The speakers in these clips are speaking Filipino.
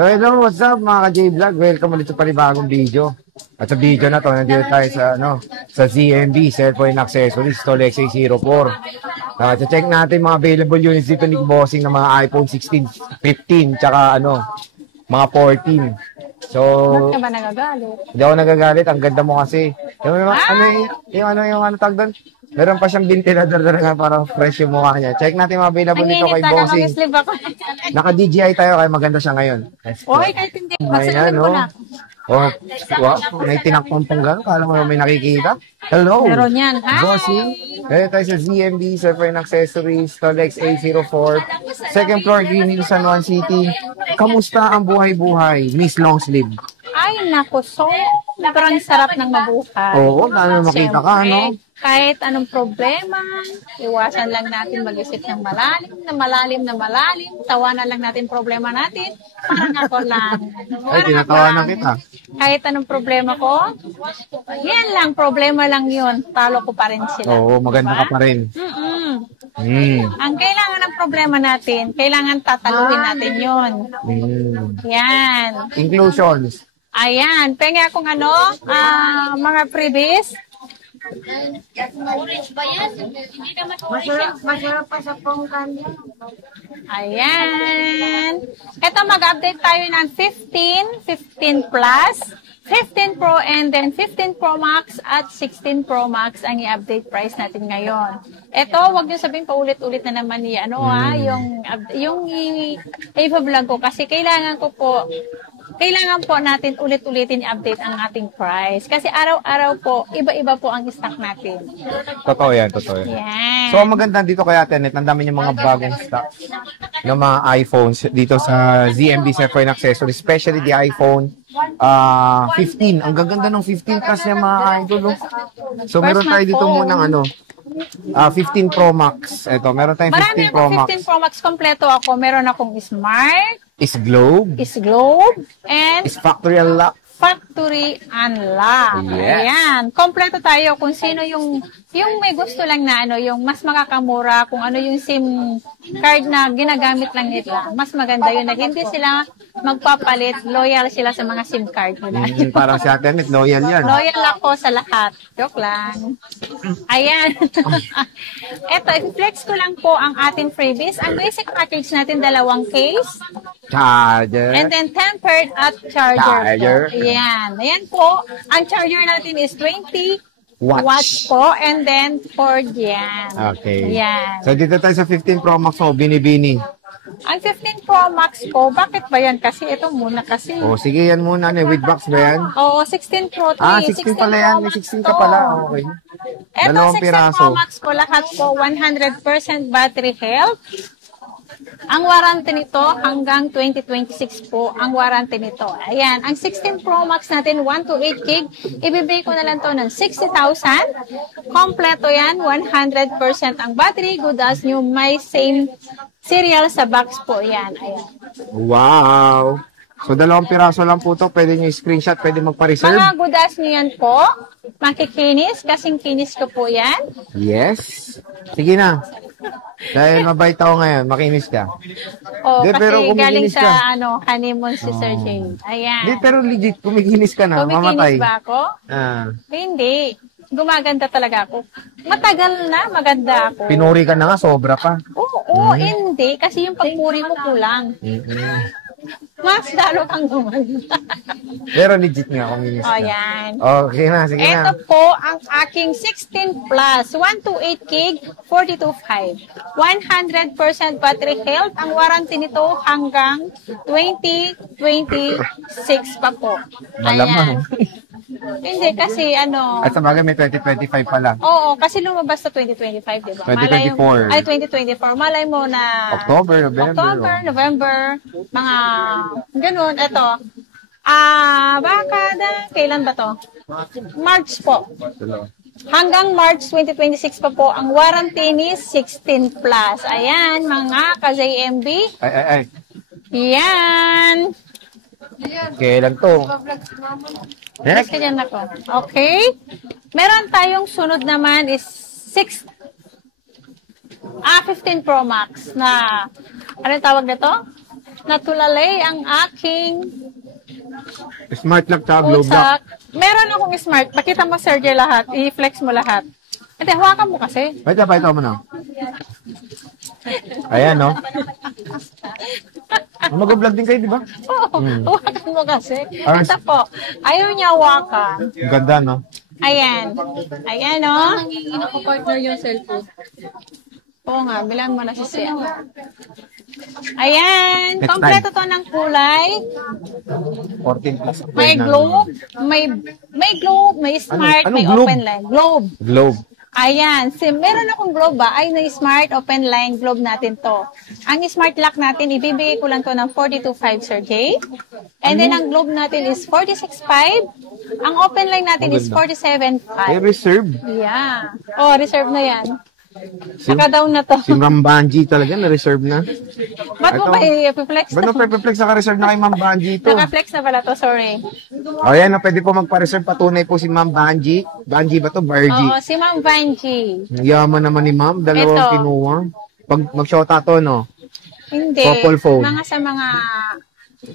So hello, what's up mga ka-J-Vlog? Welcome ulit sa panibagong video. At sa video na to, nandito tayo sa ZMB, Cellphone Accessories, Tolex A04. Check natin mga available units dito ni Bossing ng mga iPhone 16, 15, tsaka mga 14. So, Ba't ka ba nagagalit? Hindi ako nagagalit, ang ganda mo kasi. Yung tag doon? Meron pa siyang ventilador talaga para fresh yung mukha niya. Check natin mga available nito kay Bossing. Naka-DJI tayo kaya maganda siya ngayon. Okay, kahit hindi. Masunod ko na. Oh, may tinakpong gano'n. Kala mo may nakikita. Hello. Meron yan. Hi. Bossing. Kaya tayo sa ZMB, Cellphone Accessories, Tolex A04. Second floor, Green Hills, San Juan City. Kamusta ang buhay-buhay, Miss Longsleeve? Ay, naku. Sobrang sarap ng mabuhay. Oo, paano makita ka, no? Kahit anong problema, iwasan lang natin mag-isip ng malalim. Tawanan lang natin problema natin. Parang ako lang. Ay, tinatawanan kita. Kahit anong problema ko, yan lang, problema lang yun. Talo ko pa rin sila. Oo, maganda ka pa rin. Ang kailangan ng problema natin, kailangan tataluhin natin yun. Yan. Inclusions. Ayan. Pengi akong mga freebies. Masarap pa sa pongkanya. Ayan. Ito, mag-update tayo ng 15 Plus, 15 Pro, and then 15 Pro Max at 16 Pro Max ang i-update price natin ngayon. Ito, wag niyo sabihin paulit-ulit na naman yung i-vlog ko kasi kailangan po natin ulit-ulitin i-update ang ating price. Kasi araw-araw po, iba-iba po ang stock natin. Totoo yan. Yan. So, ang maganda dito kay Ate Net, ang dami yung mga bagong stock ng mga iPhones dito sa ZMB Cellphone Accessories, especially the iPhone 15. Ang gaganda ng 15 Plus niya mga idol. So, meron tayo dito munang 15 Pro Max. Ito, meron tayong 15 Pro Max. 15 Pro Max kompleto ako. Meron akong Smart, Is Globe, and is Factory Unlock. Factory Unlock. Yes. Ayan. Kompleto tayo kung sino yung may gusto lang na yung mas makakamura, kung ano yung SIM card na ginagamit lang nila. Mas maganda yun na hindi sila magpapalit. Loyal sila sa mga SIM card nila. Parang si Ate Net, loyal yan. Loyal ako sa lahat. Joke lang. Ayan. Eto, i-flex ko lang po ang ating freebies. Ang basic package natin, 2 case. Charger. And then tempered at charger. Ayan. Ayan po. Ang charger natin is 20 watts po. And then 4 yan. Okay. Ayan. So, dito tayo sa 15 Pro Max mo, binibini. Ang 15 Pro Max po, bakit ba yan? Kasi ito muna kasi. Oh, sige yan muna. With box ba yan? Oo, 16 Pro 16 pala yan. May 16 ka pala. Okay. Ito, 16 Pro Max po, lahat po 100% battery health. Ang warranty nito hanggang 2026 po ang warranty nito. Ayan, ang 16 Pro Max natin 128 gig, ibibigay ko na lang to ng 60,000. Kompleto yan, 100% ang battery, good as new, may same serial sa box po yan. Ayan. Wow! So, 2 piraso lang po to. Pwede nyo screenshot, pwede magpa-reserve. Mga good as nyo yan po. Makikinis, kasing kinis ko po yan. Yes. Sige na. Dahil mabait ako ngayon, makinis ka. Oh, Di, kasi pero galing kumikinis sa honeymoon si Sir Jane. Ayan. Hindi, pero legit, kumikinis ka na, mamatay. Kumikinis ba ako? Hindi. Gumaganda talaga ako. Matagal na, maganda ako. Pinuri ka na nga, sobra pa. Oo, hindi. Kasi yung pagpuri mo kulang. Mas lalo kang gumanda. Pero legit nga, kuminis ka. Yan. Okay na, sige na. Ito po ang aking 16 Plus, 128 gig, 425. 100% battery health. Ang warranty nito hanggang 2026 pa po. Malamang. Hindi, kasi At sa bagay, may 2025 pala. Oo, kasi lumabas sa 2025, di ba? 2024. Ay, 2024. Malay mo na October, November, mga ganun. Ito. Kailan ba to? March po. Hanggang March 2026 pa po ang warranty ni 16 Plus. Ayan, mga ka-ZMB. Ay. Yan. Kailan to? Next. Okay. Meron tayong sunod naman is 15 Pro Max na, ano tawag nito? natulalay ang aking Smart lock tsaka globe lock. utak. Meron akong smart. Pakita mo, Sergey, lahat. I-flex mo lahat. Hindi, hawakan mo kasi. Pakita mo na. Ayan, no? Mag-vlog din kayo, di ba? Oo, hawakan mo kasi. Ah. Ito po. Ayaw niya hawakan. Ang ganda, no? Ayan. Ayan, no? Nangingin ako partner yung cellphone. Oo nga, bilang mo na si Sia. Ayan. Next Kompleto to ng kulay. 14 plus. May globe. May globe. May smart. Anong may globe? open line. Globe. Globe. Ayan. Meron akong globe ba? Ay, na smart open line globe natin to. Ang smart lock natin, ibibigay ko lang to ng 42.5, Sir Jay. And then, ang globe natin is 46.5. Ang open line natin is 47.5. Reserve. Yeah. Oh, reserve na yan. Si, Naka-down na to. si Ma'am Banji talaga, na-reserve na. Ba't mo Ito. ba i-flex Ba't to? no, pe-flex naka-reserve na kay Ma'am Banji ito? Naka-flex na pala to, sorry. O yan, pwede po magpa-reserve. Patunay po si Ma'am Banji. Banji ba to? Barji. Oo, si Ma'am Vanji. Yaman naman ni Ma'am. Dalawang Ito. kinuha. Pag mag-shota to, no? Hindi. Couple phone. Mga sa mga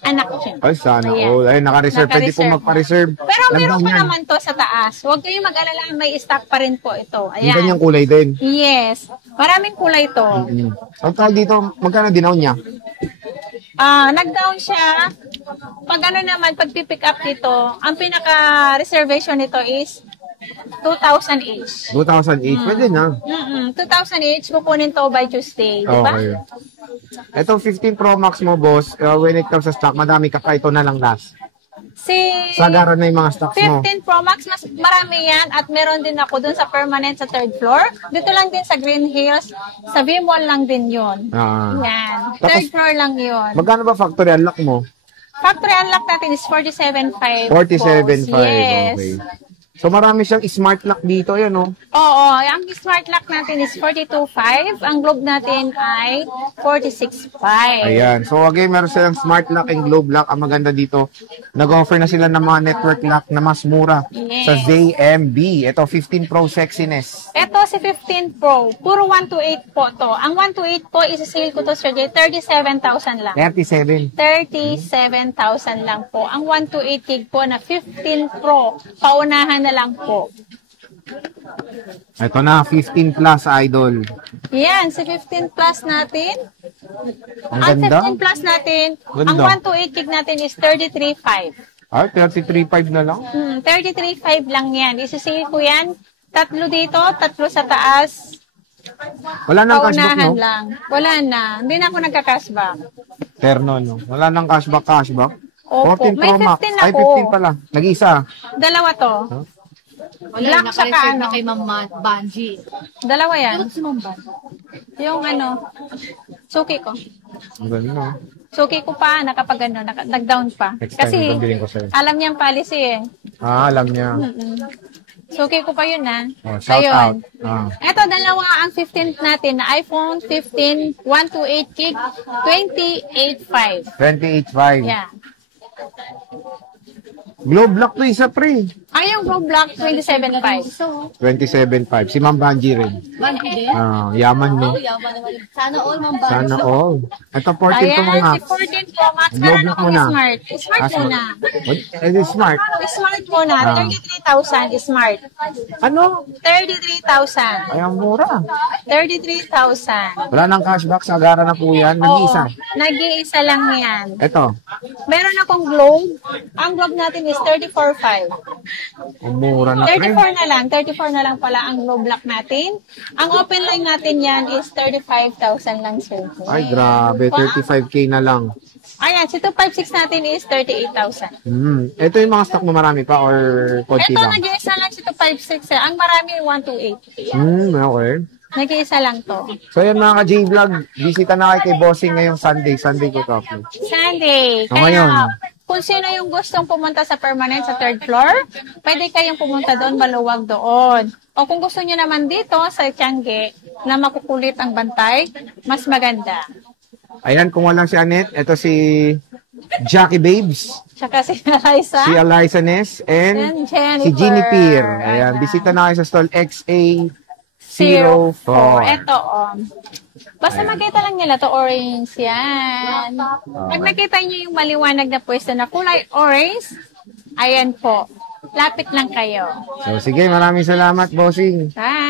anak niya. Ay, sana Ayan. all. Ay, naka-reserve. Pwede po Naka-reserve. magpa-reserve. Pero meron Langgam pa yan. naman to sa taas. Huwag kayong mag-alala, may stock pa rin po ito. Yung ganyang Ayan. kulay din. Yes. Maraming kulay to. Ang tawag dito, magkano dinaw niya? Nag-down siya. Pag ano naman, pag pick up dito, ang pinaka-reservation nito is 2,000 each. 2008. Pwede na. 2,000 each, kukunin to by Tuesday. Di ba? Okay. Ito 15 Pro Max mo, boss. When it comes sa stock, madami ka pa. Ito na lang last. Si Sagaran na yung mga stocks mo. 15 Pro Max, mas marami yan. At meron din ako dun sa permanent sa third floor. Dito lang din sa Green Hills. Sa V-Mall lang din yun. Yan. Third Tapos, floor lang yun. Magkano ba factory unlock mo? Factory unlock natin is 47.5. 47.5. Yes. Okay. So marami siyang smart lock dito, yan oh. Oo, ang smart lock natin is 42.5. Ang globe natin ay 46.5. Ayan. So again, meron silang smart lock and globe lock. Ang maganda dito, nag-offer na sila ng mga network lock na mas mura Yes. sa ZMB. Ito 15 Pro Sexiness. Ito si 15 Pro, puro 128 po to. Ang 128 po, isa-sale ko to, Sir Jay, 37,000 lang. 37. 37,000 lang po. Ang 128 gig po na 15 Pro, paunahan na lang po. Ito na, 15 plus, idol. Yan, si 15 plus natin. Ang Ang ganda. 15 plus natin, Ganda. ang 128 gig natin is 33.5. Ay, 33.5 na lang. 33.5 lang yan. Isisale ko yan. Tatlo dito, tatlo sa taas. Wala nang cashback, Paunahan no? lang. Wala na. Hindi na ako nagka-cashback. Terno, no? Wala nang cashback. Opo. 14 May Pro Max. 15 Ay, ako. 15 pala. Nag-isa. Dalawa to. Wala, Black naka-reserve saka ano? na kay Ma'am Banji. Dalawa yan. Ano si Ma'am Banji? Yung ano, suki ko. Ang ganda. Suki ko pa, nakapag ano, nag-down pa. Next time, Kasi, itong bilhin ko sa'yo. alam niyang policy eh. Alam niya. Suki ko pa yun ah. Oh, shout out. Ito, dalawa ang 15 natin na iPhone 15, 128 gig, 28.5. 28.5. Yeah. Globe lock to isa, pre. Ay, yung Globe Block, 27.5. 27.5. Si Ma'am Banji rin. Banji din? Yaman, no? Oh, yaman naman. Sana all, Ma'am Banji. Sana all. Ito, 14 Pro Ayan, Max. si 14 Pro Max. Globe Meron lock akong muna. smart. Smart muna. It is smart. Smart muna. 33,000 smart. Ano? 33,000. Ay, ang mura. 33,000. Wala nang cashback. Sagara na po yan. Nag-iisa. Nag-iisa lang yan. Ito. Meron akong globe. Ang globe natin is 34.5. Ang mura na, pre. 34 na lang. 34 na lang pala ang globe lock natin. Ang open line natin yan is 35,000 lang, sir. Ay, grabe. 35K na lang. Ayan, si 256 natin is 38,000. Ito yung mga stock mo marami pa or konti Ito, lang? nag-iisa lang si 256. Ang marami 128. Okay. Nag-iisa lang to. So yan mga ka-J-Vlog, bisita na kayo kay Bossing ngayong Sunday ko to. Sunday. O, ngayon. Kung sino yung gustong pumunta sa permanent sa third floor, pwede kayong pumunta doon, maluwag doon. O kung gusto nyo naman dito sa Tiangge na makukulit ang bantay, mas maganda. Ayan, kung walang si Annette, ito si Jackie Babes, Tsaka si Liza. si Eliza Ness, And and Jennifer. si Ginny Peer. Ayan, bisita na kayo sa stall XA Ito, basta makita lang nila to orange yan. Pag nakita nyo yung maliwanag na pwesto na kulay orange, ayan po. Lapit lang kayo. So, sige, maraming salamat, bossing. Bye!